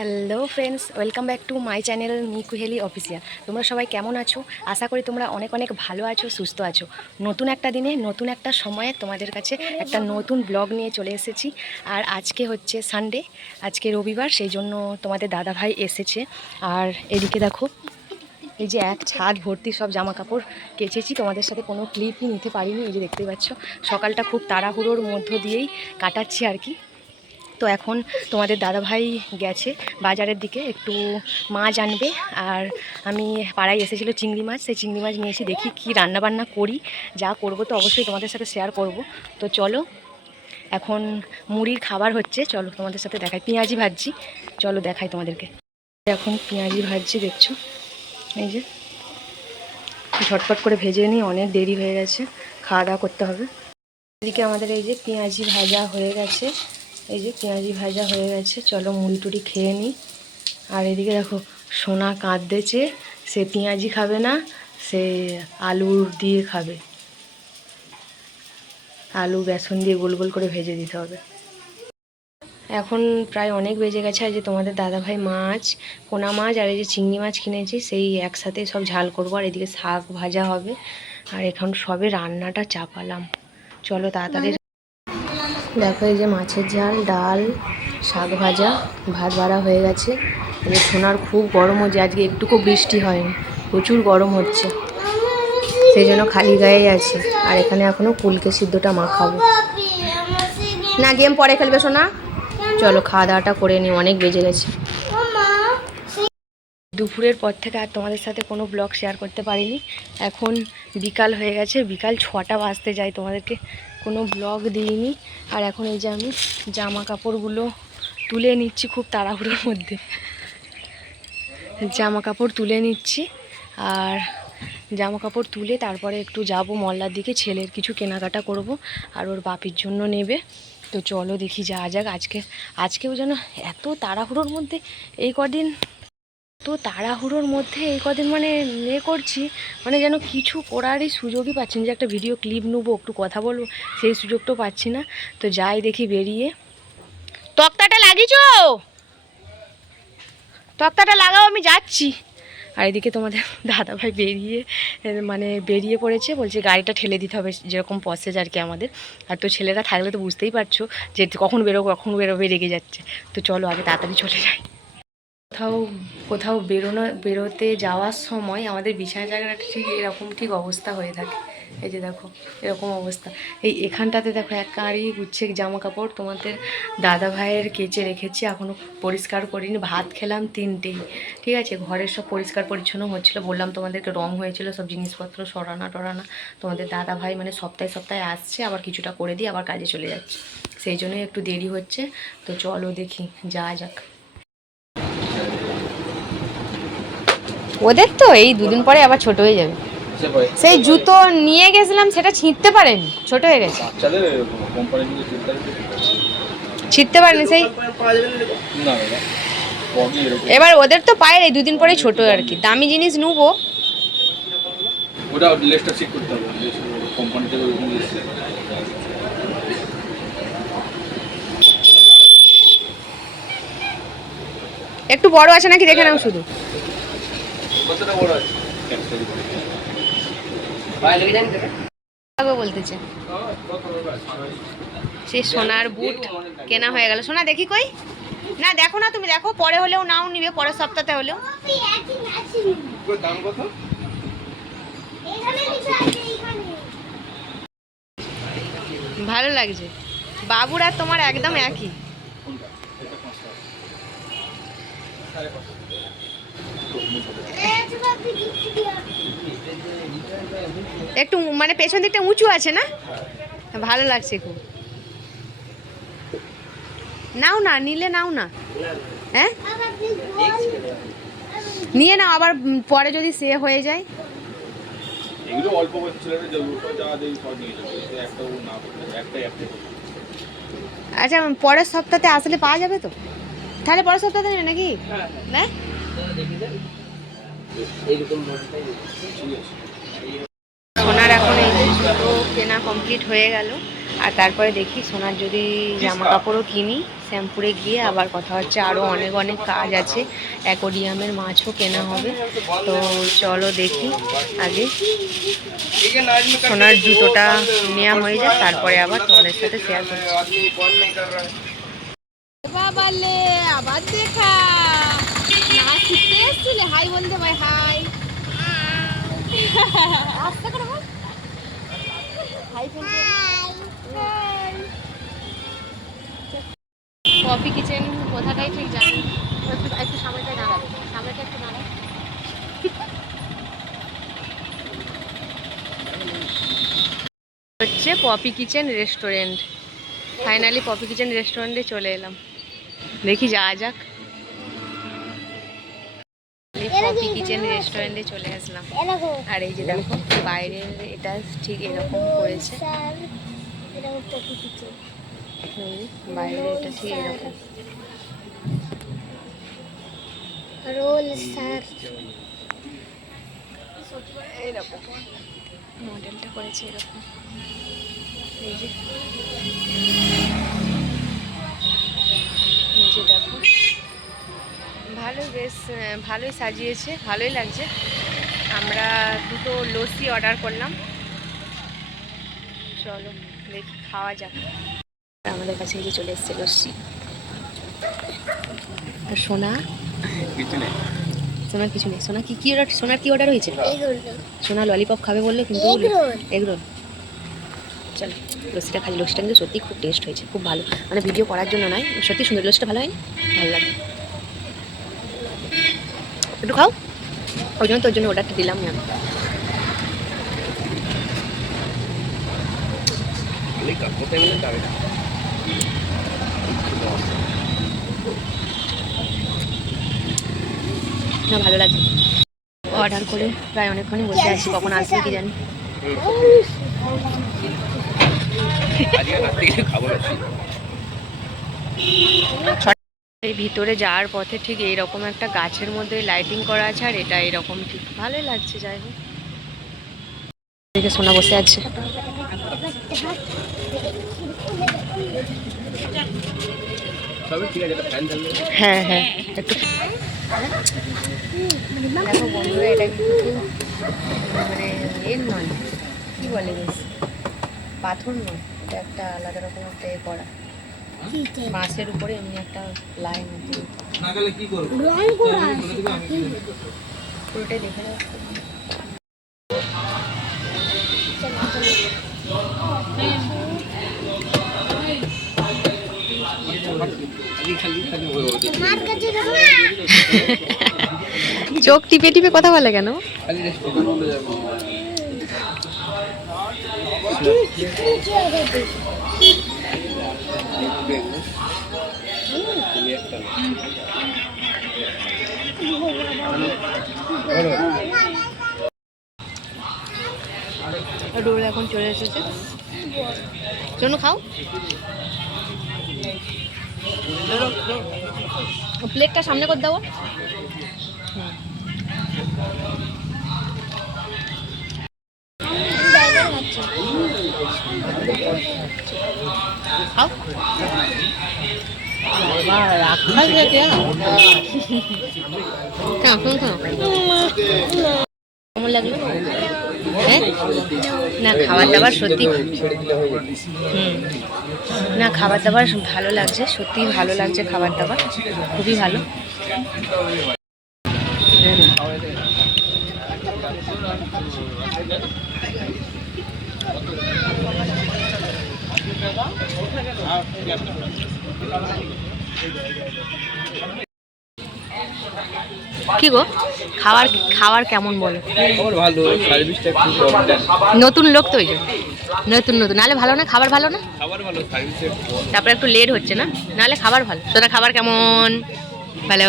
Hello friends welcome back to my channel me Kuheli official তোমরা সবাই কেমন আছো? আশা করি তোমরা অনেক অনেক ভালো আছো, সুস্থ আছো। নতুন একটা দিনে, নতুন একটা সময়ে তোমাদের কাছে একটা নতুন ব্লগ নিয়ে চলে এসেছি। আর আজকে হচ্ছে সানডে আজকে রবিবার, সেই জন্য তোমাদের দাদা ভাই এসেছে। আর এদিকে দেখো, এই যে এক ছাদ ভর্তি সব জামা কাপড় কেচেছি। তোমাদের সাথে কোনো ক্লিপই নিতে পারিনি, এই যে দেখতে পাচ্ছ। সকালটা খুব তাড়াহুড়োর মধ্য দিয়েই কাটাচ্ছি আর কি। তো এখন তোমাদের দাদাভাই গেছে বাজারের দিকে, একটু মাছ আনবে। আর আমি পাড়ায় এসেছিল চিংড়ি মাছ, সেই চিংড়ি মাছ নিয়েছি দেখি কি রান্না বান্না করি, যা করব তো অবশ্যই তোমাদের সাথে শেয়ার করব। তো চলো, এখন মুড়ির খাবার হচ্ছে, চলো তোমাদের সাথে দেখাই। পেঁয়াজি ভাজছি, চলো দেখাই তোমাদেরকে। এখন পেঁয়াজি ভাজছি, দেখছ? এই যে, ঝটপট করে ভেজে নিই, অনেক দেরি হয়ে গেছে, খাওয়া দাওয়া করতে হবে। এদিকে আমাদের এই যে পেঁয়াজি ভাজা হয়ে গেছে। এই যে পেঁয়াজি ভাজা হয়ে গেছে, চলো মুড়ি টুড়ি খেয়ে নিই। আর এদিকে দেখো, সোনা কাঁদতেছে, সে পেঁয়াজি খাবে না, সে আলু দিয়ে খাবে। আলু বেসন দিয়ে গোল গোল করে ভেজে দিতে হবে। এখন প্রায় অনেক বেজে গেছে আর যে তোমাদের দাদাভাই মাছ পোনা মাছ আর এই যে চিংড়ি মাছ কিনেছি, সেই একসাথে সব ঝাল করব, আর এদিকে শাক ভাজা হবে। আর এখন সবে রান্নাটা চাপালাম। চলো তাড়াতাড়ি দেখো এই যে মাছের ঝাল, ডাল, শাক ভাজা, ভাত বাড়া হয়ে গেছে। এই সোনার খুব গরম হচ্ছে, আজকে একটুকু বৃষ্টি হয়নি, প্রচুর গরম হচ্ছে। সেই জন্য খালি গায়েই আছে, আর এখানে এখনও কুলকে সিদ্ধটা মাখাবো। না, গেম পরে খেলবে সোনা। চলো খাওয়া দাওয়াটা করে নিই, অনেক বেজে গেছে। দুপুরের পর থেকে আর তোমাদের সাথে কোনো ব্লগ শেয়ার করতে পারিনি। এখন বিকাল হয়ে গেছে, বিকাল ছটা বাজতে যায় তোমাদেরকে। কোনো ব্লগ দিইনি। আর এখন এই যে আমি জামা কাপড়গুলো তুলে নিচ্ছি খুব তাড়াহুড়োর মধ্যে। জামা কাপড় তুলে নিচ্ছি। আর জামা কাপড় তুলে তারপরে একটু যাব মল্লার দিকে, ছেলের কিছু কেনাকাটা করব। আর ওর বাপির জন্য নেবে। তো চলো দেখি যাওয়া যাক। আজকে, আজকেও যেন এত তাড়াহুড়োর মধ্যে এই কদিন তো তাড়াহুড়োর মধ্যে এই কদিন মানে এ করছি মানে যেন কিছু করারই সুযোগই পাচ্ছি না। যে একটা ভিডিও ক্লিপ নেব, একটু কথা বলব, সেই সুযোগটাও পাচ্ছি না। তো যাই দেখি বেরিয়ে। তক্তাটা লাগিয়েছ? তক্তাটা লাগাও, আমি যাচ্ছি। আর এদিকে তোমাদের দাদাভাই বেরিয়ে মানে বেরিয়ে পড়েছে, বলছে গাড়িটা ঠেলে দিতে হবে, যেরকম পসেজ আর কি আমাদের। আর তো ছেলেরা থাকলে তো বুঝতেই পারছ যে কখন বেরো কখন বেরোবে, রেগে যাচ্ছে। তো চলো আগে তাড়াতাড়ি চলে যাই। কোথাও কোথাও বেরোনো, বেরোতে যাওয়ার সময় আমাদের বিছানা জায়গাটা ঠিক এরকম ঠিক অবস্থা হয়ে থাকে। এই যে দেখো, এরকম অবস্থা। এই এখানটাতে দেখো এক কাঁড়ি গুচ্ছে জামা কাপড় তোমাদের দাদা ভাইয়ের কেচে রেখেছি এখনও পরিষ্কার করিনি। ভাত খেলাম তিনটেই, ঠিক আছে? ঘরের সব পরিষ্কার পরিচ্ছন্ন হচ্ছিল। বললাম, তোমাদেরকে রং হয়েছিল, সব জিনিসপত্র সরানা টরানা। তোমাদের দাদা ভাই মানে সপ্তাহে সপ্তাহে আসছে, আবার কিছুটা করে দিয়ে আবার কাজে চলে যাচ্ছে। সেই জন্যই একটু দেরি হচ্ছে। তো চলো দেখি যা যাক। ওদের তো এই দুদিন পরে আবার ছোট হয়ে যাবে। সেই জুতো নিয়ে গেছিলাম সেটা ছিঁড়তে পারেনি ছোট হয়ে গেছে। ছিঁড়তে পারেনি সেই এবার ওদের তো পায়ের এই দুদিন পরেই ছোট আর কি। দামি জিনিস নেব। ওটা লেসটা চেক করতে হবে কোম্পানি থেকে ওরকম একটু বড় আছে নাকি দেখে নাও শুধু। কতটা বড় আছে? বলতেছে। সেই সোনার বুট কেনা হয়ে গেল। সোনা দেখি কই? না দেখো না তুমি দেখো পরে হলেও নাও নিবে পরের সপ্তাহে হলেও। দাম কত? ভালো লাগছে। বাবুর আর তোমার একদম একই। একটু মানে পেছন দিকটা উঁচু আছে না? ভালো লাগছে খুব। নাও না নিলে নাও না। হ্যাঁ? নিয়ে নাও আবার পরে যদি সে হয়ে যায়। এগুলো অল্প। আচ্ছা পরের সপ্তাহে আসলে পাওয়া যাবে তো? তাহলে পরের সপ্তাহে নেবে সোনার এখন এই জুতো কেনা কমপ্লিট হয়ে গেল। আর তারপরে দেখি সোনার যদি জামা কাপড়ও কিনি শ্যাম্পুরে গিয়ে আবার কথা হচ্ছে আরও অনেক অনেক কাজ আছে। অ্যাকোডিয়ামের মাছও কেনা হবে। তো চলো দেখি আগে। সোনার জুতোটা নেওয়া হয়ে যায় তারপরে আবার তোমাদের সাথে শেয়ার করছি। আবার দেখা এসেছিলে হাই বলতে ভাই হাই আস্তে করে বল। হাই কফি কিচেন কোথাটাই ঠিক জানি একটু একটু সামনেটায় দাঁড়াবে সামনেটা একটু দাঁড়াবে হচ্ছে poppy kitchen restaurant finally poppy kitchen রেস্টুরেন্টে চলে এলাম। দেখি যাওয়া যাক। পপি কিচেন রেস্টুরেন্টে চলে আসলাম। আর এই যে দেখো বাইরের এটা ঠিক এরকম করেছে। এটা ঠিক এরকম। রোল স্যার এরকম মডেলটা করেছে এরকম। এই যে এই যে দেখো ভালো বেশ আহ, ভালোই সাজিয়েছে ভালোই লাগছে। আমরা দুটো লস্যি অর্ডার করলাম। চলো দেখি খাওয়া যাক। আমাদের কাছে যে চলে এসছে লস্যি। আর সোনা? কিছু নেই। সোনার কিছু নেই। সোনা কি কি অর্ডার সোনার কি অর্ডার হয়েছে? সোনা ললিপপ খাবে বললে কিন্তু এগরোল। চল লস্যিটা খালি লস্যিটা কিন্তু সত্যি খুব টেস্ট হয়েছে খুব ভালো। মানে ভিডিও করার জন্য নয় সত্যি সুন্দর। লস্যিটা ভালো হয়নি? ভালো লাগে একটু খাও ওই জন্য তোর জন্য অর্ডারটা দিলাম না না ভালো লাগছে। অর্ডার করে। প্রায় অনেকক্ষণই বসে আছি কখন আসবে কি জানি। আজকে এই ভিতরে যাওয়ার পথে ঠিক এইরকম একটা গাছের মধ্যে লাইটিং করা আছে আর এটা এরকম ঠিক। ভালোই লাগছে, যাই হোক। বসে আছে। হ্যাঁ হ্যাঁ। মানে এর নয়, কি বলে পাথর নয়, এটা একটা আলাদা রকম একটা এ করা। বাঁশের উপরে এমনি একটা লাইন না গেলে কি করব করা আছে পুরোটাই দেখে চোখ টিপে টিপে কথা বলে কেন খালি রেস্টুরেন্ট বলে যাব রোল এখন চলে এসেছে। চলো খাও। প্লেটটা সামনে করে দাও। খাও খাও তুমি খাও কেমন লাগল হ্যাঁ না খাবার দাবার সত্যি হুম। না খাবার দাবার ভালো লাগছে সত্যি ভালো লাগছে খাবার দাবার খুবই ভালো। কি গো? খাবার খাবার কেমন বলো? খবর ভালো সার্ভিসটা একটু নতুন লোক তো ওই। নতুন নতুন। নাহলে ভালো না? খাবার ভালো না? খাবার ভালো সার্ভিসটা তারপরে একটু লেট হচ্ছে না? নাহলে খাবার ভালো। সোনা খাবার কেমন? ভালো।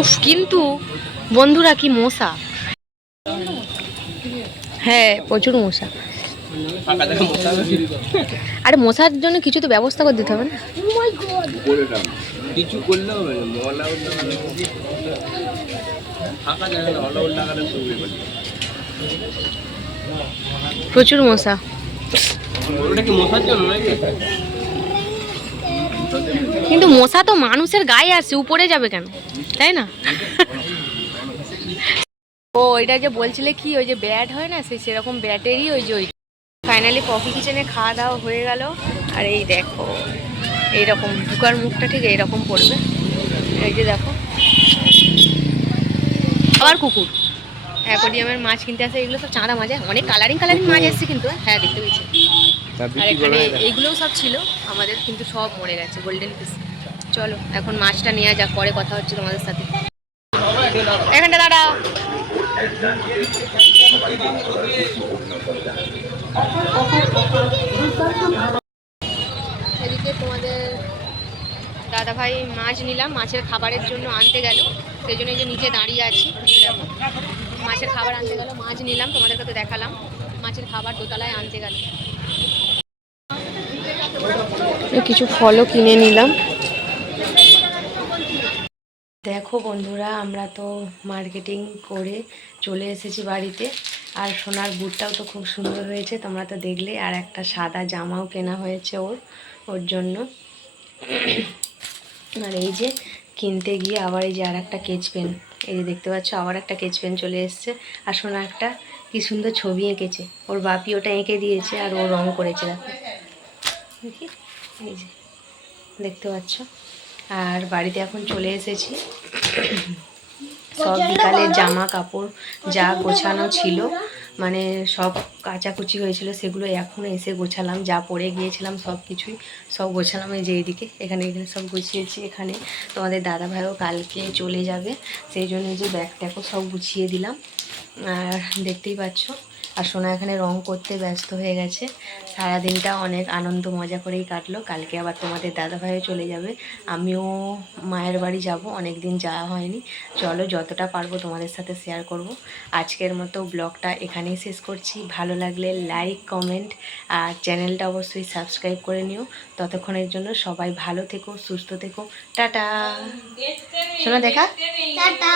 উফ কিন্তু বন্ধুরা কি মশা? হ্যাঁ প্রচুর মশা। আরে মশার জন্য কিছু তো ব্যবস্থা করে দিতে হবে না। কিছু করলে হবে না মলা উল্লা ফাঁকা জায়গা না হলা উল্লা গেলে চলবে পারি প্রচুর মশা। কিন্তু মশা তো মানুষের গায়ে আসে উপরে যাবে কেন? তাই না? ও এটা যে বলছিলে কি ওই যে ব্যাট হয় না সেই সেরকম ব্যাটেরই ওই যে ওই ফাইনালি কফি কিচেনে খাওয়া দাওয়া হয়ে গেল। আর এই দেখো এইরকম ঢুকার মুখটা ঠিক এইরকম পড়বে। এই যে দেখো। আবার কুকুর। অ্যাকোডিয়ামের মাছ কিনতে আসে এগুলো সব চাঁদা মাছ অনেক কালারিং কালারিং মাছ এসছে কিন্তু হ্যাঁ দেখতে পেয়েছি। আর এখানে এইগুলোও সব ছিল আমাদের কিন্তু সব মরে গেছে গোল্ডেন পিস চলো এখন মাছটা নেওয়া যাক পরে কথা হচ্ছে তোমাদের সাথে। এখানটা দাঁড়াও। এদিকে তোমাদের দাদা ভাই মাছ নিলাম, মাছের খাবারের জন্য আনতে গেল। সেই জন্য যে নিচে দাঁড়িয়ে আছি মাছের খাবার আনতে গেল, মাছ নিলাম তোমাদেরকে তো দেখালাম। মাছের খাবার দোতলায় আনতে গেল। কিছু ফলও কিনে নিলাম। দেখো বন্ধুরা, আমরা তো মার্কেটিং করে চলে এসেছি বাড়িতে। আর সোনার বুটটাও তো খুব সুন্দর হয়েছে, তোমরা তো দেখলে, আর একটা সাদা জামাও কেনা হয়েছে ওর ওর জন্য। আর এই যে কিনতে গিয়ে আবার এই যে আর একটা কেচ পেন, এই যে দেখতে পাচ্ছ, আবার একটা কেচ পেন চলে এসছে। আর সোনা একটা কি সুন্দর ছবি এঁকেছে, ওর বাপি ওটা এঁকে দিয়েছে আর ও রং করেছে, দেখো। দেখি, এই যে, দেখতে পাচ্ছ। আর বাড়িতে এখন চলে এসেছি। সব বিকালের জামা কাপড় যা গোছানো ছিল মানে সব কাচাকুচি হয়েছিল সেগুলো এখন এসে গোছালাম যা পরে গিয়েছিলাম সব কিছুই সব গোছালাম এই যে এদিকে এখানে এখানে সব গুছিয়েছি এখানে। তোমাদের দাদা ভাইও কালকে চলে যাবে সেই জন্য যে ব্যাগটাকেও সব গুছিয়ে দিলাম আর দেখতেই পাচ্ছ আর সোনা এখানে রং করতে ব্যস্ত হয়ে গেছে। সারাদিনটা অনেক আনন্দ মজা করেই কাটলো। কালকে আবার তোমাদের দাদাভাইও চলে যাবে। আমিও মায়ের বাড়ি যাব অনেক দিন যাওয়া হয়নি। চলো যতটা পারব তোমাদের সাথে শেয়ার করব। আজকের মতো ব্লগটা এখানেই শেষ করছি। ভালো লাগলে লাইক কমেন্ট আর চ্যানেলটা অবশ্যই সাবস্ক্রাইব করে নিও। ততক্ষণের জন্য সবাই ভালো থেকো সুস্থ থেকো। টাটা! শোনা দেখা। টাটা।